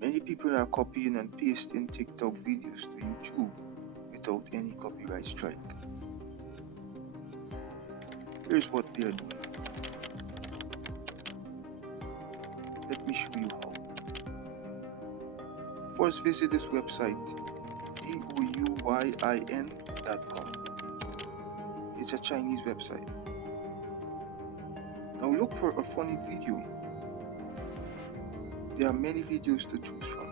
Many people are copying and pasting TikTok videos to YouTube without any copyright strike. Here's what they are doing. Let me show you how. First, visit this website, douyin.com. It's a Chinese website. Now look for a funny video. There are many videos to choose from.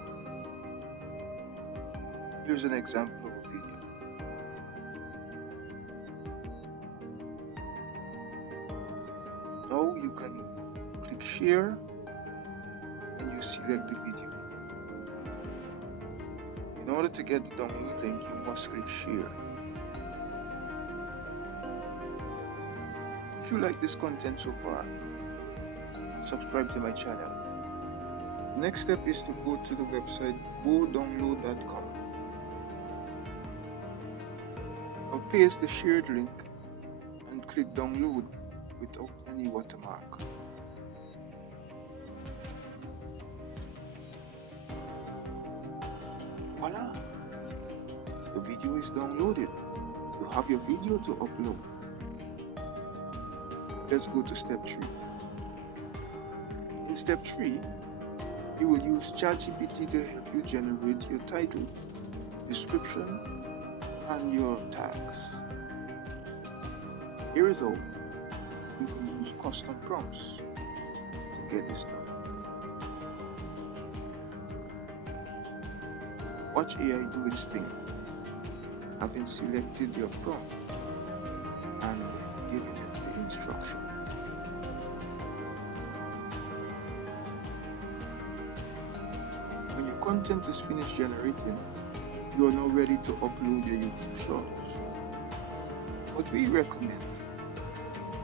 Here's an example of a video. Now you can click share and you select the video. In order to get the download link, you must click share. If you like this content so far, subscribe to my channel. The next step is to go to the website godownload.com. Now paste the shared link and click download without any watermark. Voila! The video is downloaded. You have your video to upload. Let's go to step 3. In step 3, you will use ChatGPT to help you generate your title, description, and your tags. Here is all. You can use custom prompts to get this done. Watch AI do its thing, having selected your prompt and giving it the instruction. When your content is finished generating, you are now ready to upload your YouTube shorts. What we recommend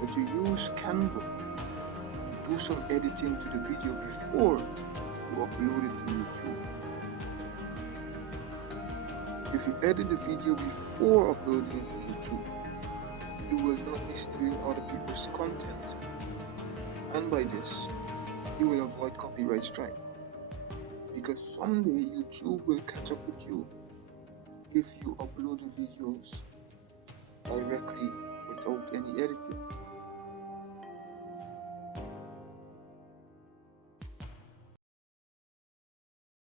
that you use Canva to do some editing to the video before you upload it to YouTube. If you edit the video before uploading it to YouTube, you will not be stealing other people's content, and by this, you will avoid copyright strike. Because someday YouTube will catch up with you if you upload the videos directly without any editing.